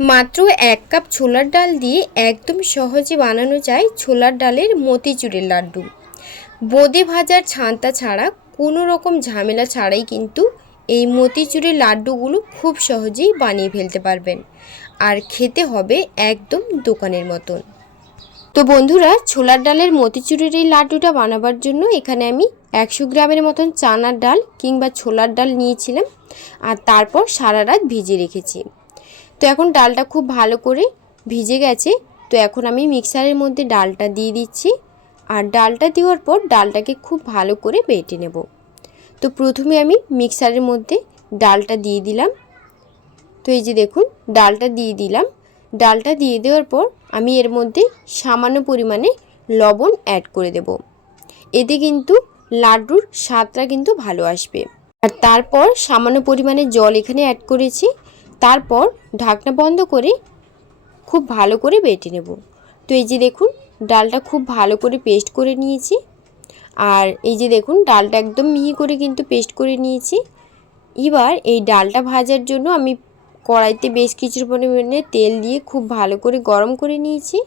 মাত্র 1 কাপ ছোলার ডাল দিয়ে একদম সহজে বানানো যায় ছোলার ডালের মতিচুরের লাড্ডু। বোঁদে ভাজার ছান্তা ছাড়া কোনো রকম ঝামেলা ছাড়াই কিন্তু এই মতিচুরের লাড্ডুগুলো খুব সহজেই বানিয়ে ফেলতে পারবেন, আর খেতে হবে একদম দোকানের মতন। তো বন্ধুরা, ছোলার ডালের মতিচুরের এই লাড্ডুটা বানাবার জন্য এখানে আমি 100 গ্রামের মতন চানার ডাল কিংবা ছোলার ডাল নিয়েছিলাম, আর তারপর সারা রাত ভিজিয়ে রেখেছি। তো এখন ডালটা খুব ভালো করে ভিজে গেছে। তো এখন আমি মিক্সারের মধ্যে ডালটা দিয়ে দিচ্ছি, আর ডালটা দেওয়ার পর ডালটাকে খুব ভালো করে বেটে নেব। তো প্রথমে আমি মিক্সারের মধ্যে ডালটা দিয়ে দিলাম। তো এই যে দেখুন, ডালটা দিয়ে দিলাম। ডালটা দিয়ে দেওয়ার পর আমি এর মধ্যে সামান্য পরিমাণে লবণ অ্যাড করে দেব। এতে কিন্তু লাড্ডুর স্বাদটা কিন্তু ভালো আসবে। আর তারপর সামান্য পরিমাণে জল এখানে অ্যাড করেছি। তারপর ঢাকনা বন্ধ করে খুব ভালো করে বেটে নেব। তো এই যে দেখুন, ডালটা খুব ভালো করে পেস্ট করে নিয়েছি। আর এই যে দেখুন, ডালটা একদম মিহি করে কিন্তু পেস্ট করে নিয়েছি। এবার এই ডালটা ভাজার জন্য আমি কড়াইতে বেশ কিছু পরিমাণে তেল দিয়ে খুব ভালো করে গরম করে নিয়েছি।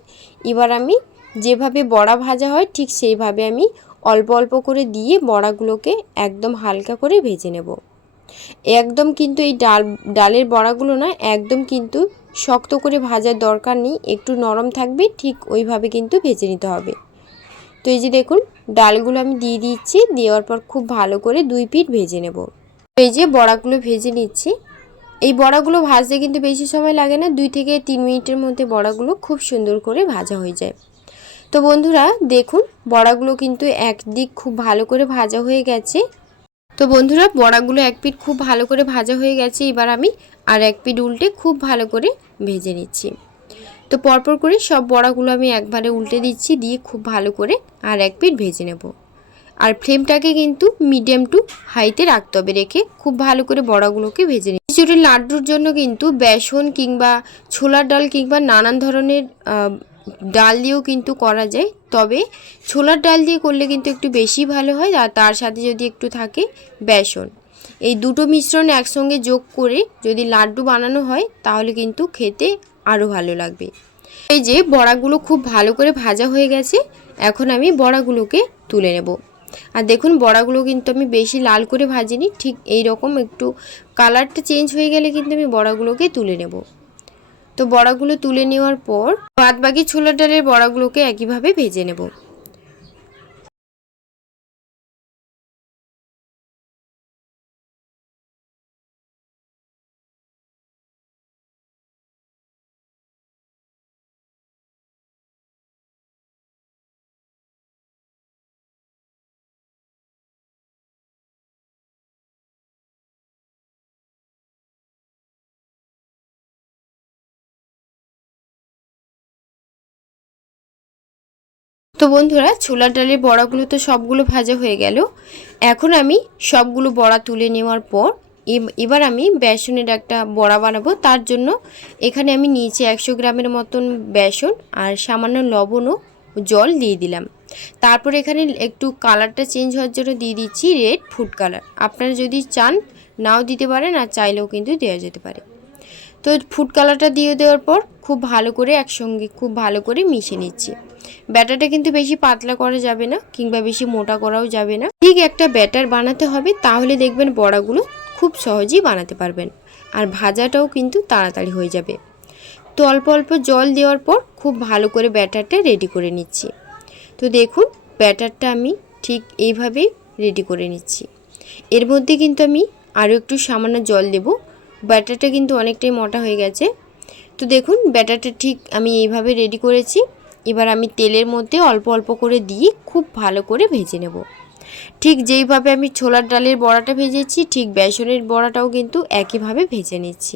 এবার আমি যেভাবে বড়া ভাজা হয় ঠিক সেইভাবে আমি অল্প অল্প করে দিয়ে বড়াগুলোকে একদম হালকা করে ভেজে নেব। একদম কিন্তু এই ডালের বড়াগুলো না একদম কিন্তু শক্ত করে ভাজার দরকার নেই, একটু নরম থাকবে, ঠিক ওইভাবে কিন্তু ভেজে নিতে হবে। তো এই যে দেখুন, ডালগুলো আমি দিয়ে দিচ্ছি। দেওয়ার পর খুব ভালো করে 2 পিঠ ভেজে নেব। এই যে বড়াগুলো ভেজে নিচ্ছি। এই বড়াগুলো ভাজতে কিন্তু বেশি সময় লাগে না, 2 থেকে 3 মিনিটের মধ্যে বড়াগুলো খুব সুন্দর করে ভাজা হয়ে যায়। তো বন্ধুরা দেখুন, বড়াগুলো কিন্তু একদিক খুব ভালো করে ভাজা হয়ে গেছে। তো বন্ধুরা, বড়াগুলো এক পিঠ খুব ভালো করে ভাজা হয়ে গেছে। এবার আমি আর এক পিঠ উল্টে খুব ভালো করে ভেজে নিচ্ছি। তো পরপর করে সব বড়াগুলো আমি একবারে উল্টে দিচ্ছি, দিয়ে খুব ভালো করে আর এক পিঠ ভেজে নেব। আর ফ্লেমটাকে কিন্তু মিডিয়াম টু হাইতে রাখতে হবে, রেখে খুব ভালো করে বড়াগুলোকে ভেজে নিই। খিচুড়ির লাড্ডুর জন্য কিন্তু বেসন কিংবা ছোলার ডাল কিংবা নানান ধরনের ডাল দিয়েও কিন্তু করা যায়, তবে ছোলার ডাল দিয়ে করলে কিন্তু একটু বেশি ভালো হয়। আর তার সাথে যদি একটু থাকে বেসন, এই দুটো মিশ্রণ একসঙ্গে যোগ করে যদি লাড্ডু বানানো হয় তাহলে কিন্তু খেতে আরও ভালো লাগবে। এই যে বড়াগুলো খুব ভালো করে ভাজা হয়ে গেছে, এখন আমি বড়াগুলোকে তুলে নেব। আর দেখুন, বড়াগুলো কিন্তু আমি বেশি লাল করে ভাজিনি, ঠিক এই রকম একটু কালারটা চেঞ্জ হয়ে গেলে কিন্তু আমি বড়াগুলোকে তুলে নেব। তো বড়াগুলো তুলে নেওয়ার পর বাদবাকি ছোলার ডালের বড়াগুলোকে একইভাবে ভেজে নেব। তো বন্ধুরা, ছোলার ডালের বড়াগুলো তো সবগুলো ভাজা হয়ে গেল। এখন আমি সবগুলো বড়া তুলে নেওয়ার পর এবার আমি বেসনের একটা বড়া বানাবো। তার জন্য এখানে আমি নিয়েছি 100 গ্রামের মতন বেসন, আর সামান্য লবণ ও জল দিয়ে দিলাম। তারপর এখানে একটু কালারটা চেঞ্জ হওয়ার জন্য দিয়ে দিচ্ছি রেড ফুড কালার। আপনারা যদি চান নাও দিতে পারেন, আর চাইলেও কিন্তু দেওয়া যেতে পারে। তো ফুড কালারটা দিয়ে দেওয়ার পর খুব ভালো করে একসঙ্গে খুব ভালো করে মিশিয়ে নিচ্ছি। ব্যাটারটা কিন্তু বেশি পাতলা করা যাবে না কিংবা বেশি মোটা করাও যাবে না, ঠিক একটা ব্যাটার বানাতে হবে। তাহলে দেখবেন বড়াগুলো খুব সহজেই বানাতে পারবেন, আর ভাজাটাও কিন্তু তাড়াতাড়ি হয়ে যাবে। তো অল্প অল্প জল দেওয়ার পর খুব ভালো করে ব্যাটারটা রেডি করে নিচ্ছি। তো দেখুন, ব্যাটারটা আমি ঠিক এইভাবেই রেডি করে নিচ্ছি। এর মধ্যে কিন্তু আমি আরও একটু সামান্য জল দেব, ব্যাটারটা কিন্তু অনেকটাই মোটা হয়ে গেছে। তো দেখুন, ব্যাটারটা ঠিক আমি এইভাবে রেডি করেছি। এবার আমি তেলের মধ্যে অল্প অল্প করে দিয়ে খুব ভালো করে ভেজে নেব। ঠিক যেইভাবে আমি ছোলার ডালের বড়াটা ভেজেছি, ঠিক বেসনের বড়াটাও কিন্তু একইভাবে ভেজে নিচ্ছি।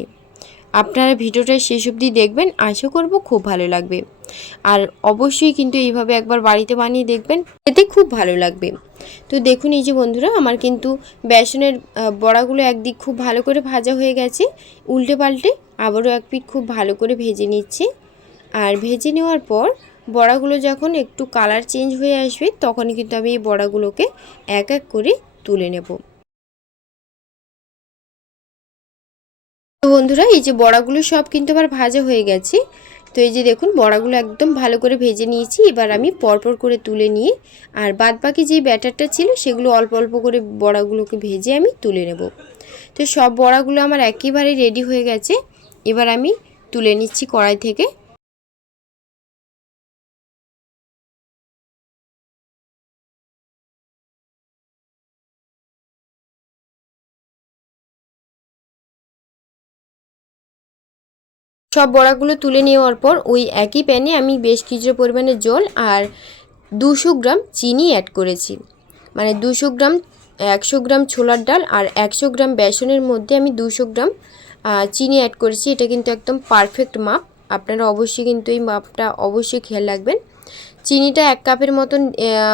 আপনারা ভিডিওটা শেষ অবধি দেখবেন, আশা করব খুব ভালো লাগবে। আর অবশ্যই কিন্তু এইভাবে একবার বাড়িতে বানিয়ে দেখবেন, এতে খুব ভালো লাগবে। তো দেখুন, এই যে বন্ধুরা, আমার কিন্তু বেসনের বড়াগুলো একদিক খুব ভালো করে ভাজা হয়ে গেছে। উল্টে পাল্টে আবারও এক পিঠ খুব ভালো করে ভেজে নিচ্ছে। আর ভেজে নেওয়ার পর বড়াগুলো যখন একটু কালার চেঞ্জ হয়ে আসবে, তখনই কিন্তু আমি এই বড়াগুলোকে এক এক করে তুলে নেব। তো বন্ধুরা, এই যে বড়াগুলো সব কিন্তু আবার ভাজা হয়ে গেছে। তো এই যে দেখুন, বড়াগুলো একদম ভালো করে ভেজে নিয়েছি। এবার আমি পরপর করে তুলে নিয়ে আর বাদ বাকি যে ব্যাটারটা ছিল সেগুলো অল্প অল্প করে বড়াগুলোকে ভেজে আমি তুলে নেব। তো সব বড়াগুলো আমার একেবারে রেডি হয়ে গেছে। এবার আমি তুলে নিচ্ছি কড়াই থেকে। সব বড়াগুলো তুলে নেওয়ার পর ওই একই প্যানে আমি বেশ কিছু পরিমাণে জল আর 200 গ্রাম চিনি অ্যাড করেছি। মানে 200 গ্রাম 100 গ্রাম ছোলার ডাল আর 100 গ্রাম বেসনের মধ্যে আমি 200 গ্রাম চিনি অ্যাড করেছি। এটা কিন্তু একদম পারফেক্ট মাপ। আপনারা অবশ্যই কিন্তু এই মাপটা অবশ্যই খেয়াল রাখবেন। চিনিটা 1 কাপের মতন,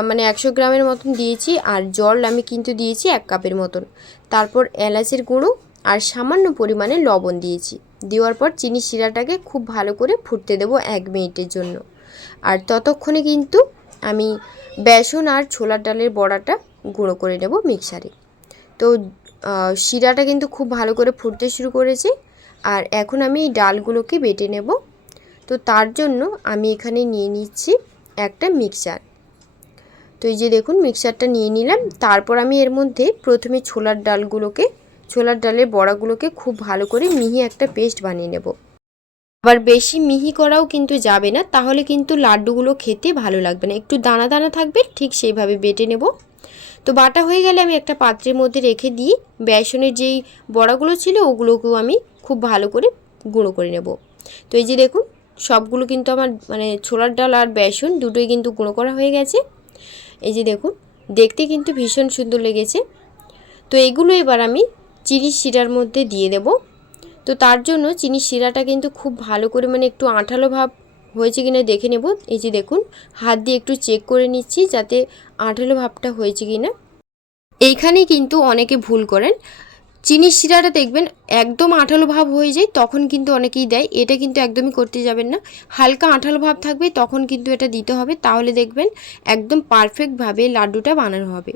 মানে 100 গ্রামের মতন দিয়েছি আর জল আমি কিন্তু দিয়েছি 1 কাপের মতন। তারপর এলাচের গুঁড়ো আর সামান্য পরিমাণে লবণ দিয়েছি। দেওয়ার পর চিনি শিরাটাকে খুব ভালো করে ফুটতে দেবো 1 মিনিটের জন্য। আর ততক্ষণে কিন্তু আমি বেসন আর ছোলার ডালের বড়াটা গুঁড়ো করে নেব মিক্সারে। তো শিরাটা কিন্তু খুব ভালো করে ফুটতে শুরু করেছে। আর এখন আমি এই ডালগুলোকে বেটে নেব। তো তার জন্য আমি এখানে নিয়ে নিচ্ছি একটা মিক্সার। তো এই যে দেখুন, মিক্সারটা নিয়ে নিলাম। তারপর আমি এর মধ্যে প্রথমে ছোলার ডালের বড়াগুলোকে খুব ভালো করে মিহি একটা পেস্ট বানিয়ে নেব। আবার বেশি মিহি করাও কিন্তু যাবে না, তাহলে কিন্তু লাড্ডুগুলো খেতে ভালো লাগবে না। একটু দানা দানা থাকবে, ঠিক সেইভাবে বেটে নেব। তো বাটা হয়ে গেলে আমি একটা পাত্রের মধ্যে রেখে দিই বেসনের যেই বড়াগুলো ছিল ওগুলোকেও আমি খুব ভালো করে গুঁড়ো করে নেব। তো এই যে দেখুন, সবগুলো কিন্তু আমার মানে ছোলার ডাল আর বেসন দুটোই কিন্তু গুঁড়ো করা হয়ে গেছে। এই যে দেখুন, দেখতে কিন্তু ভীষণ সুন্দর লেগেছে। তো এগুলো এবার আমি চিনি শিরার মধ্যে দিয়ে দেব। তো তার জন্য চিনি শিরাটা কিন্তু খুব ভালো করে মানে একটু আঠালো ভাব হয়েছে কিনা দেখে নেব। এই যে দেখুন, হাত দিয়ে একটু চেক করে নিচ্ছি যাতে আঠালো ভাবটা হয়েছে কিনা। এইখানেই কিন্তু অনেকে ভুল করেন। চিনির শিরাটা দেখবেন একদম আঠালো ভাব হয়ে যায়, তখন কিন্তু অনেকেই দেয়। এটা কিন্তু একদমই করতে যাবেন না। হালকা আঠালো ভাব থাকবে তখন কিন্তু এটা দিতে হবে, তাহলে দেখবেন একদম পারফেক্টভাবে লাড্ডুটা বানানো হবে।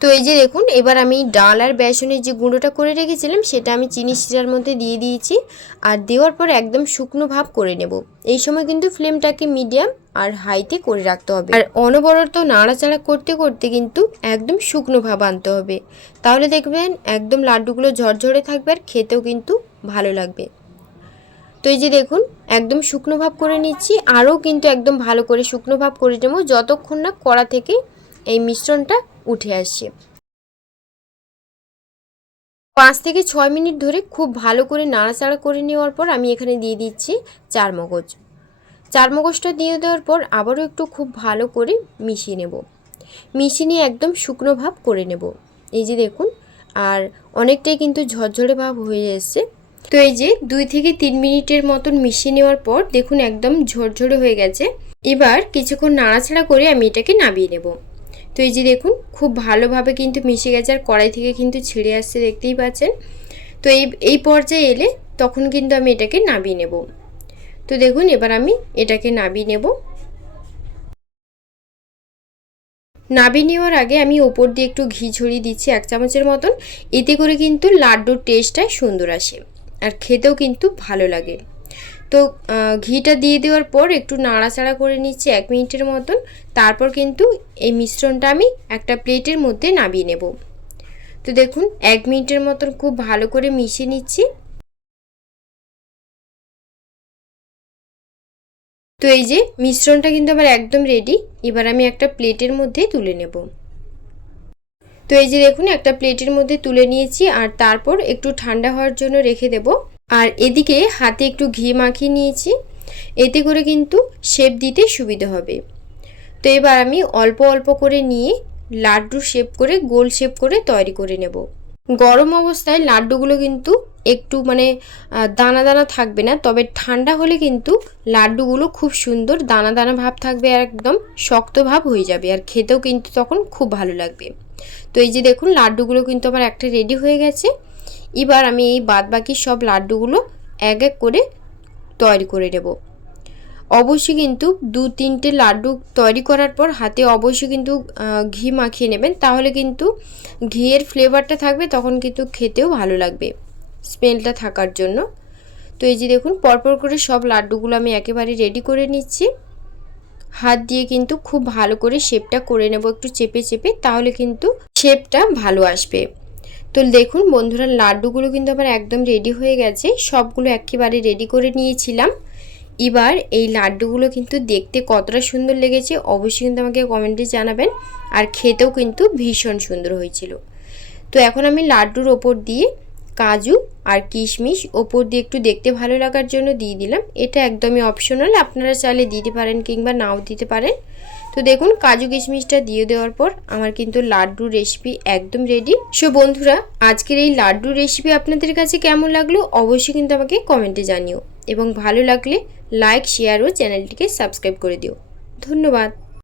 তো এই যে দেখুন, এবার আমি ডাল আর বেসনের যে গুঁড়োটা করে রেখেছিলাম সেটা আমি চিনি শিরার মধ্যে দিয়ে দিয়েছি। আর দেওয়ার পর একদম শুকনো ভাব করে নেব। এই সময় কিন্তু ফ্লেমটাকে মিডিয়াম আর হাইতে করে রাখতে হবে। আর অনবরত নাড়াচাড়া করতে করতে কিন্তু একদম শুকনো ভাব আনতে হবে, তাহলে দেখবেন একদম লাড্ডুগুলো ঝরঝরে থাকবে আর খেতেও কিন্তু ভালো লাগবে। তো এই যে দেখুন, একদম শুকনো ভাব করে নিচ্ছি। আরও কিন্তু একদম ভালো করে শুকনো ভাব করে নেব যতক্ষণ না কড়া থেকে এই মিশ্রণটা উঠে আসছে। 5 থেকে 6 মিনিট ধরে খুব ভালো করে নাড়াচাড়া করে নেওয়ার পর আমি এখানে দিয়ে দিচ্ছি চারমগজ। চারমগজটা দিয়ে দেওয়ার পর আবারও একটু খুব ভালো করে মিশিয়ে নেব। মিশিয়ে নিয়ে একদম শুকনো ভাব করে নেব। এই যে দেখুন, আর অনেকটাই কিন্তু ঝরঝরে ভাব হয়ে এসছে। তো এই যে 2 থেকে 3 মিনিটের মতন মিশিয়ে নেওয়ার পর দেখুন একদম ঝরঝরে হয়ে গেছে। এবার কিছুক্ষণ নাড়াচাড়া করে আমি এটাকে নামিয়ে নেব। তো এই যে দেখুন, খুব ভালোভাবে কিন্তু মিশে গেছে আর কড়াই থেকে কিন্তু ছিঁড়ে আসছে, দেখতেই পাচ্ছেন। তো এই পর্যায়ে এলে তখন কিন্তু আমি এটাকে নামিয়ে নেব। তো দেখুন, এবার আমি এটাকে নামিয়ে নেব। নামিয়ে নেওয়ার আগে আমি ওপর দিয়ে একটু ঘি ছড়িয়ে দিচ্ছি 1 চামচের মতন। এতে করে কিন্তু লাড্ডুর টেস্টটা সুন্দর আসে আর খেতেও কিন্তু ভালো লাগে। তো ঘিটা দিয়ে দেওয়ার পর একটু নাড়াচাড়া করে নিচ্ছি 1 মিনিটের মতন। তারপর কিন্তু এই মিশ্রণটা আমি একটা প্লেটের মধ্যে নামিয়ে নেব। তো দেখুন 1 মিনিটের মতন খুব ভালো করে মিশিয়ে নিচ্ছি। তো এই যে মিশ্রণটা কিন্তু আমার একদম রেডি। এবার আমি একটা প্লেটের মধ্যে তুলে নেব। তো এই যে দেখুন, একটা প্লেটের মধ্যে তুলে নিয়েছি আর তারপর একটু ঠান্ডা হওয়ার জন্য রেখে দেব। আর এদিকে হাতে একটু ঘি মাখিয়ে নিয়েছি, এতে করে কিন্তু শেপ দিতে সুবিধা হবে। তো এবার আমি অল্প অল্প করে নিয়ে লাড্ডু শেপ করে গোল শেপ করে তৈরি করে নেব। গরম অবস্থায় লাড্ডুগুলো কিন্তু একটু মানে দানা দানা থাকবে না, তবে ঠান্ডা হলে কিন্তু লাড্ডুগুলো খুব সুন্দর দানা দানা ভাব থাকবে আর একদম শক্ত ভাব হয়ে যাবে আর খেতেও কিন্তু তখন খুব ভালো লাগবে। তো এই যে দেখুন, লাড্ডুগুলো কিন্তু আমার একটা রেডি হয়ে গেছে। এবার আমি এই বাদবাকি সব লাড্ডুগুলো এক এক করে তৈরি করে নেব। অবশ্যই কিন্তু 2-3টে লাড্ডু তৈরি করার পর হাতে অবশ্যই কিন্তু ঘি মাখিয়ে নেবেন, তাহলে কিন্তু ঘিয়ের ফ্লেভারটা থাকবে, তখন কিন্তু খেতেও ভালো লাগবে। স্মেলটা থাকার জন্য। তো এই যে দেখুন পরপর করে সব লাড্ডুগুলো আমি একেবারে রেডি করে নিচ্ছি। হাত দিয়ে কিন্তু খুব ভালো করে শেপটা করে নেব, একটু চেপে চেপে, তাহলে কিন্তু শেপটা ভালো আসবে। তো দেখুন বন্ধুরা, লাড্ডুগুলো কিন্তু আমার একদম রেডি হয়ে গেছে, সবগুলো একেবারে রেডি করে নিয়েছিলাম। এবার এই লাড্ডুগুলো কিন্তু দেখতে কতটা সুন্দর লেগেছে অবশ্যই কিন্তু আমাকে কমেন্টে জানাবেন, আর খেতেও কিন্তু ভীষণ সুন্দর হয়েছিল। তো এখন আমি লাড্ডুর ওপর দিয়ে কাজু আর কিশমিশ ওপর দিয়ে একটু দেখতে ভালো লাগার জন্য দিয়ে দিলাম। এটা একদমই অপশনাল, আপনারা চাইলে দিতে পারেন কিংবা নাও দিতে পারেন। তো দেখুন কাজু কিশমিশটা দিয়ে দেওয়ার পর আমার কিন্তু লাড্ডুর রেসিপি একদম রেডি। সো বন্ধুরা, আজকের এই লাড্ডুর রেসিপি আপনাদের কাছে কেমন লাগলো অবশ্যই কিন্তু আমাকে কমেন্টে জানিও, এবং ভালো লাগলে লাইক, শেয়ার ও চ্যানেলটিকে সাবস্ক্রাইব করে দিও। ধন্যবাদ।